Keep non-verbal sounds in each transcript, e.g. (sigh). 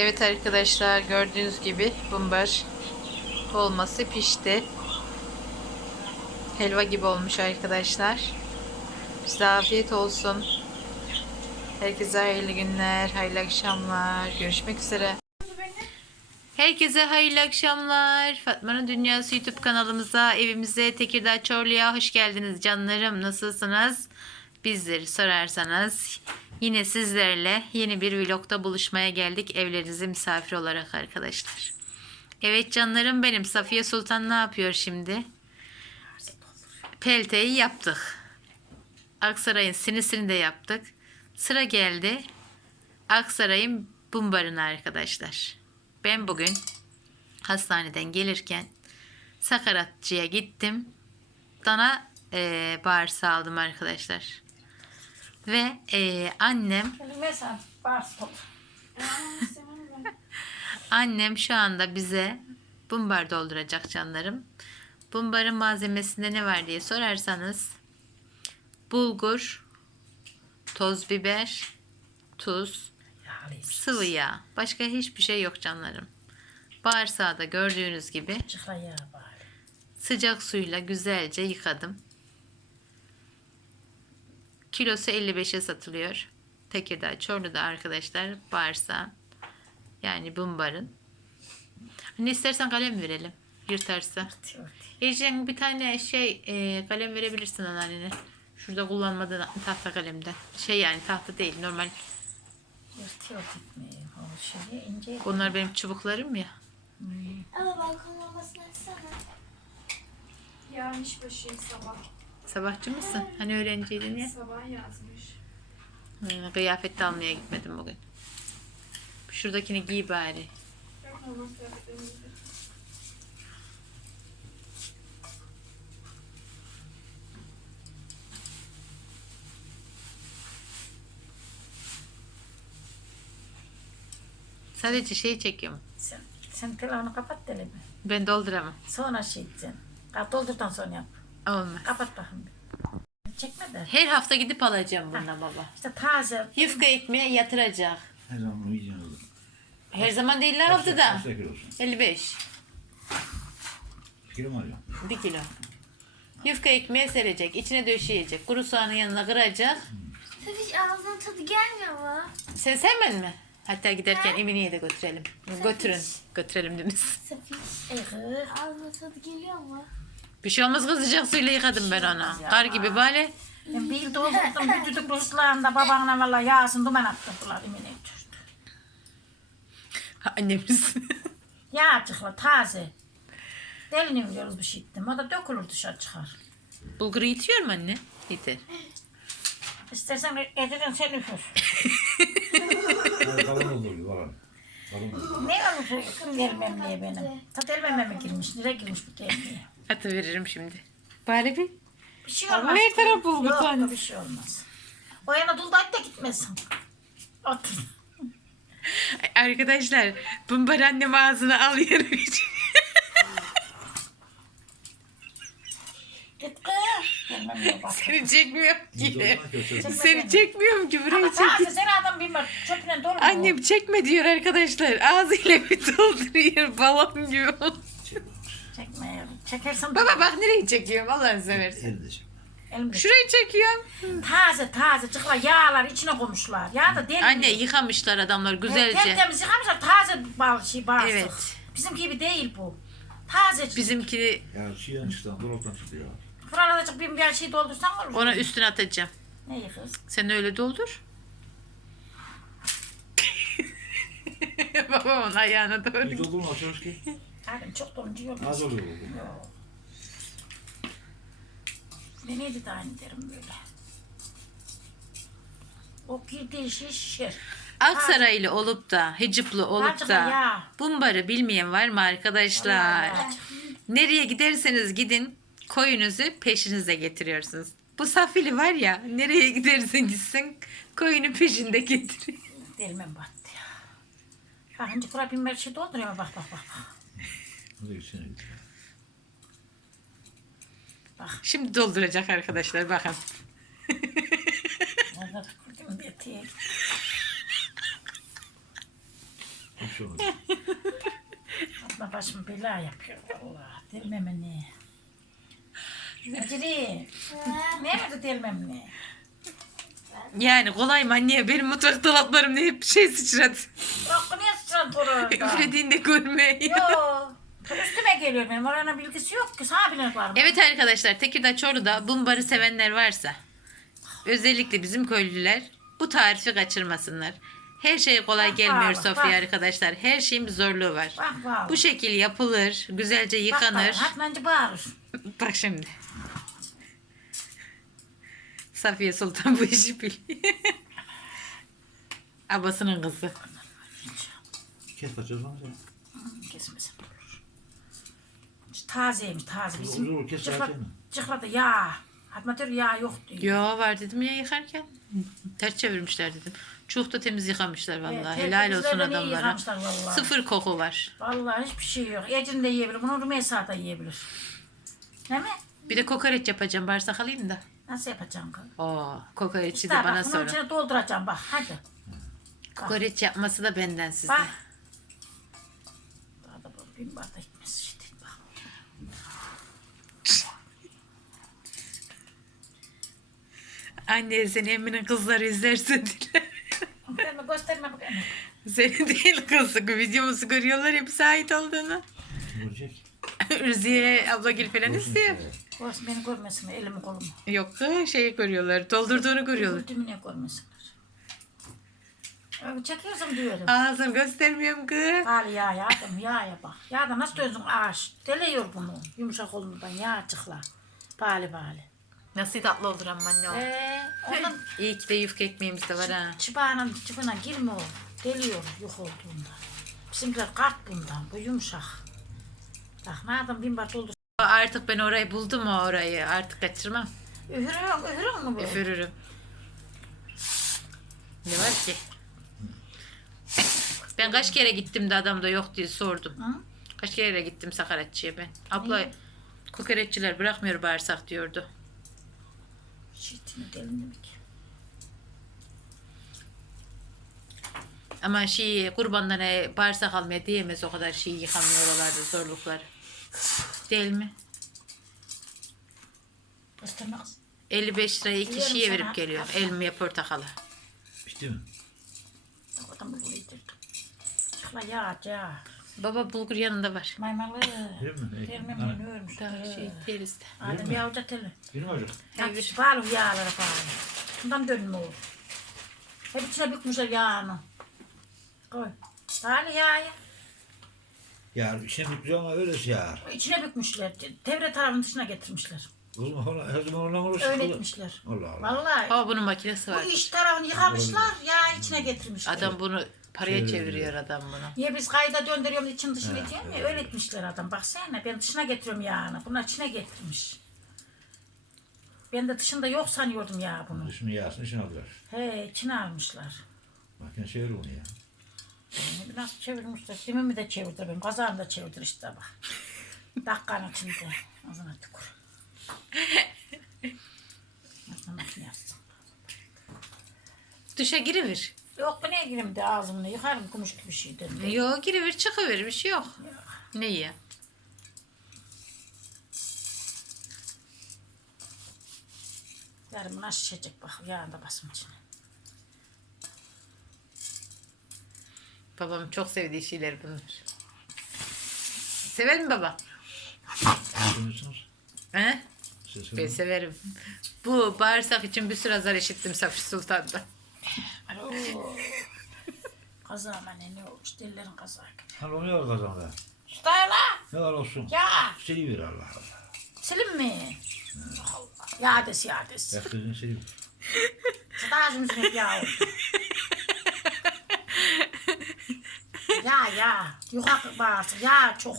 Evet arkadaşlar gördüğünüz gibi bumbar olması pişti. Helva gibi olmuş arkadaşlar. Size afiyet olsun. Herkese hayırlı günler, hayırlı akşamlar. Görüşmek üzere. Herkese hayırlı akşamlar. Fatma'nın Dünyası YouTube kanalımıza, evimize, Tekirdağ Çorlu'ya hoş geldiniz canlarım. Nasılsınız? Bizleri sorarsanız yine sizlerle yeni bir vlogda buluşmaya geldik. Evlerinize misafir olarak arkadaşlar. Evet canlarım benim. Safiye Sultan ne yapıyor şimdi? Pelteyi yaptık. Aksaray'ın sinisini de yaptık. Sıra geldi. Aksaray'ın bumbarına arkadaşlar. Ben bugün hastaneden gelirken Sakaratçı'ya gittim. Dana e, bağırsağı aldım arkadaşlar. Ve e, annem Mesela bars top. Annem şu anda bize bumbar dolduracak canlarım. Bumbarın malzemesinde ne var diye sorarsanız bulgur, toz biber, tuz, sıvı yağ. Başka hiçbir şey yok canlarım. Bağırsağı da gördüğünüz gibi bari. sıcak suyla güzelce yıkadım. Kilosu 55'e satılıyor. Tekirdağ, Çorlu'da arkadaşlar bağırsağı. Yani bumbarın. Anne istersen kalem verelim. Yırtarsa. Ecen bir tane şey e, kalem verebilirsin anneannene. Şurada kullanmadığın tahta kalemden. Şey yani tahta değil normal. Yırtıyor gitmeyi. O şöyle ince. Bunlar benim çubuklarım ya. Ama balkon lambasını açsana. Yarın işbaşıyım sabah. Sabahçı mısın? Hani öğrenciydin ya. Sabah yazmış. Hı, kıyafet de almaya gitmedim bugün. Şuradakini giy bari. Sadece şey çekiyorum. Sen, sen telefonu kapat mi? Ben dolduramam. Sonra şey edeceksin. Ha, doldurdan sonra yap. Olmaz. Kapat bakayım. bir. Çekme de. Her hafta gidip alacağım bundan baba. İşte taze. Yufka ekmeğe yatıracak. Her zaman yiyeceğin olur. Her zaman değil haftada. Kaç kilo olsun? 55. Kilo mu alıyorsun? 1 kilo. Yufka ekmeğe serecek. içine döşeyecek. Kuru soğanın yanına kıracak. Hiç ağzına tadı gelmiyor mu? Sen sevmedin mi? Hatta giderken Emine'ye de götürelim. Götürün. Götürelim demiş. Safiş. Eğı. Ağzına tadı geliyor mu? Bir şey olmaz kız sıcak suyla yıkadım ben ona. Kar gibi böyle. Ben bir doldurdum. Bir düdük ıslağında babamla valla yağsın duman attırdılar. Emine götürdü. Annemiz. (laughs) Yağ açıkla taze. Delini biliyoruz bir şey ettim. O da dökülür dışarı çıkar. Bulguru yitiyor mu anne? Yeter. İstersen edin sen üfür. (laughs) Kalın falan. Kalın. Ne olur vermem diye benim. Tat elmeme mi girmiş? Nereye girmiş bu gelmiye? Atı veririm şimdi. Bari bir. Bir şey Ama olmaz. her taraf bulgur Yok tanesi. bir şey olmaz. O yana duldak da gitmesin. Ay, (laughs) Arkadaşlar bumbar annem ağzına alıyor. Git kız. Gelmem diye bak. Seni çekmiyorum ki. Seni çekmiyorum ki buraya Ama çek. taze sen adam bir çöpüne dolu mu? Annem çekme diyor arkadaşlar. Ağzıyla bir (laughs) dolduruyor balon gibi. Yavrum. Çekersen Baba bak nereye çekiyorum Allah'ını seversen. Çek. Elimde. Şurayı çekiyorum. Taze taze çıkla yağlar içine koymuşlar. Yağ da deli. Anne yıkamışlar adamlar güzelce. Tertemiz yıkamışlar taze bal şey bağırsak. Evet. Bizimki gibi değil bu. Taze. Bizimki Ya şeyden çıktı, dolaptan çıktı ya. Buralarda bir, bir şey doldursan olur. ona üstüne atacağım. Ne yıkız? Sen öyle doldur. (laughs) Babamın ayağına doğru. Biz doldurma açıyoruz ki. Halim çok dolunca yok. Az oluyor bu. Yok. Ben neydi de aynı derim böyle. O girdiği şey şişer. Aksaraylı olup da, Hicipli olup da ya. Bumbar'ı bilmeyen var mı arkadaşlar? Nereye giderseniz gidin koyunuzu peşinize getiriyorsunuz. Bu safili var ya nereye gidersin gitsin koyunu peşinde getiriyor. Delmem battı ya. Bak önce kura binber şey dolduruyor bak bak bak. Bak. Şimdi dolduracak arkadaşlar bakın. Nerede şey olmaz. Abla başımı bela yapıyor Allah. Delmeme ne? Ecri. Ne yaptı delmem ne? Yani kolay mı anne? Benim mutfak dolaplarımda hep şey sıçradı. Bırak niye sıçran orada? Üflediğinde görmeye. Yo. Üstüme geliyor benim. Oranın bilgisi yok ki. Sana bilerek var mı? Evet arkadaşlar Tekirdağ Çorlu'da bumbarı sevenler varsa özellikle bizim köylüler bu tarifi kaçırmasınlar. Her şey kolay Bak, gelmiyor bak, Sofya bak. arkadaşlar. Her şeyin bir zorluğu var. Bak bak. Bu şekil yapılır, güzelce yıkanır. bak, Hatmancı bağırır. (laughs) Bak şimdi. Safiye Sultan bu işi biliyor. (laughs) Abasının kızı. Kes kaçırız lan. Kesmesin. Tazeymiş taze. Bizim çıkla- zaten. çıkladı yağ. Hatma diyor yağ yok diyor. Yo var dedim ya yıkarken. Ters çevirmişler dedim. Çok da temiz yıkamışlar vallahi. Evet, Helal olsun tertemizlerden iyi adamlara. yıkamışlar vallahi. Sıfır koku var. Vallahi hiçbir şey yok. Ecin de yiyebilir. Bunu Rümeysa da yiyebilir. Değil mi? Bir de kokoreç yapacağım. Bağırsak alayım da. Nasıl yapacağım kız? Oo, kokoreçi İşte de bak bana bunun sonra. içine dolduracağım bak hadi. Kokoreç yapması da benden size. Bak. Daha da bin bardak gitmesi işte. Bak. Anne seni Emine kızları izlerse dile. Gösterme gösterme bakayım. Seni değil kızı. Videomuzu görüyorlar ya bize ait olduğunu. Görecek. Rüziye ablagil falan istiyor. Görsün beni görmesin elimi kolumu. Yok şey görüyorlar. Doldurduğunu görüyorlar. Güldüğümü niye görmesinler? Öyle çekiyorsun diyorum. Ağzını göstermiyorum kız. Hali yağ yağdım yağya bak. Yağda nasıl dönsün ağaç. Deliyor bunu. Yumuşak olmadan yağ çıkla. Bali bali. Nasıl tatlı olur ama anne o. Ee, (laughs) ondan İyi ki de yufka ekmeğimiz de var ha. çıpağına çıpına girme o. Deliyor yük olduğunda. Bizimkiler kart bundan. Bu yumuşak. Bak ne adam bin bar doldur. Artık ben orayı buldum o orayı. Artık kaçırmam. Üfürüyor, üfürüyor mu bu? Üfürürüm. Ne var ki? Ben kaç kere gittim de adam da yok diye sordum. Hı? Kaç kere gittim Sakaratçı'ya ben. Abla kokoreççiler bırakmıyor bağırsak diyordu. Şiitini delin demek. Ama şey kurbandan e, bağırsak almaya diyemez o kadar şey yıkamıyor oralarda zorlukları. Değil mi? Gösterme kız. 55 liraya iki Biliyorum şiye sana. verip geliyor. Aferin. Elmiye portakalı. Bitti mi? Bak adam bu yedirdim. Çıkla yağ yağ. Baba bulgur yanında var. Maymalı. Değil mi? Vermem Ha. ne örmüş. Daha şey deriz de. Alem bir avuca teli. Yürü mü hocam? Hadi bağlı yağlara bağlı. Bundan dönme olur. Hep içine bükmüşler yağını. Koy. Bağlı yağı. Ya işin bitmiş ama öylesi ya. İçine bükmüşler. Devre tarafının dışına getirmişler. O zaman ona- her zaman ondan olursa. Öyle etmişler. Allah Allah. Vallahi. Baba bunun makinesi Bu var. iç tarafını yıkamışlar, yağı içine getirmişler. Adam bunu paraya Çeviriyor. çeviriyor adam bunu. Niye biz kayda döndürüyoruz için dışına Ha, ediyorum ya öyle etmişler adam. Baksana ben dışına getiriyorum yağını. Bunlar içine getirmiş. Ben de dışında yok sanıyordum ya bunu. Dışını yağsın işini aldılar. He içine almışlar. Makine çevir onu ya. Yani nasıl çevirmişler? Demimi de çevirdi ben. Kazağını da çevirdi işte bak. (laughs) Dakikanın içinde. Ağzına tükür. (laughs) Duşa giriver. Yok bu ne gireyim de ağzımla yıkarım kumuş gibi şey dedim. Yok giriver çıkıver bir şey yok. Ne ya? Yarın bu nasıl şişecek bak yağını da basın içine. Babam çok sevdiği şeyler bunlar. Sever mi baba? He? Ses Ben severim. Bu bağırsak için bir sürü azar işittim Safi Sultan'da. Oo. Kazağım anne ne olmuş dillerin kazağı. Hani o ne var kazanda? Stayla Ne var olsun? ya Şeyi ver Allah Allah. silim mi? Allah. Ya des ya des. Yaktığın şeyi ver. Stayla hep ya ya ya. Yukarı bağırsın ya çok.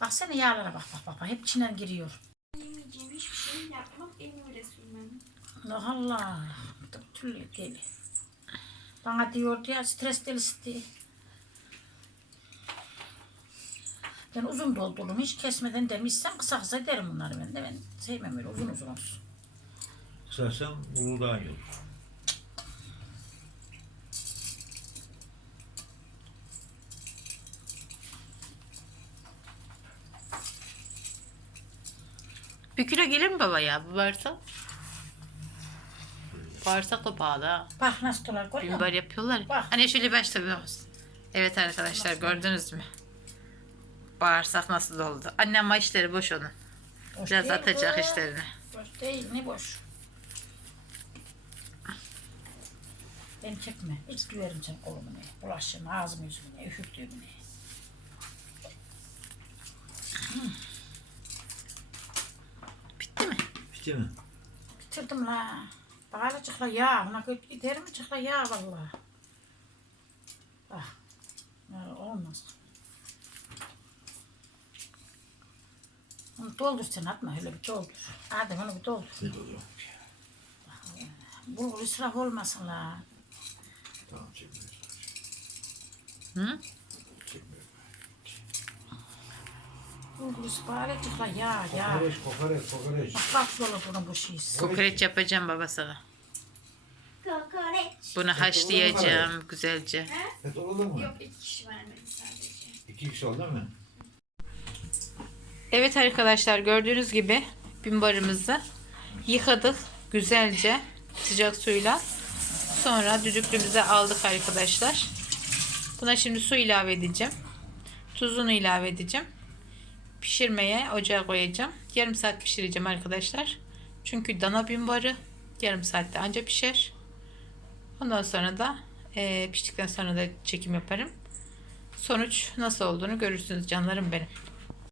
Baksana yağlara bak bak bak. bak. Hep içinden giriyor. Yapmam. Elimi öyle sürmem. Allah Allah. Türlü deli. Bana diyordu ya stres delisi diye. Ben uzun doldururum. Hiç kesmeden demişsem kısa kısa derim bunları ben de. Ben sevmem öyle uzun uzun olsun. Kısarsan Uludağ'ın yolu. Bir kilo gelir mi baba ya bu bağırsak? Bağırsak da pahalı ha. Bak nasıl dolar Bimbar musun? yapıyorlar. Bak. Hani şöyle başta bir olsun. Evet arkadaşlar gördünüz mü? Bağırsak nasıl doldu. Annem ama işleri boş onun. Boş Biraz atacak bu. işlerini. Boş değil ne boş. Beni çekme. Hiç duyarım sen kolumu ne. Bulaşığımı, ağzımı, yüzümü ne, üfürdüğümü ne. Bitti mi? Bitti mi? Bitirdim la. Bak azıcık la yağ. Ona gider mi çık la yağ valla. Bak. Ya, olmaz. Onu doldur sen atma öyle bir doldur. Adem onu bir doldur. Ne oluyor? Bulgur israf olmasın la. Tamam çekmiyoruz. Hı? Bulgur israf azıcık la yağ yağ. Kokoreç, kokoreç, kokoreç. Bak bak şöyle bunun bu şeysi. Kokoreç yapacağım baba sana. Kokoreç. Bunu haşlayacağım güzelce. Et oldu mu? Yok iki kişi vermedi sadece. İki kişi oldu mu? Evet arkadaşlar gördüğünüz gibi bimbarımızı yıkadık güzelce sıcak suyla. Sonra düdüklümüze aldık arkadaşlar. Buna şimdi su ilave edeceğim. Tuzunu ilave edeceğim. Pişirmeye ocağa koyacağım. Yarım saat pişireceğim arkadaşlar. Çünkü dana bimbarı yarım saatte anca pişer. Ondan sonra da eee, piştikten sonra da çekim yaparım. Sonuç nasıl olduğunu görürsünüz canlarım benim.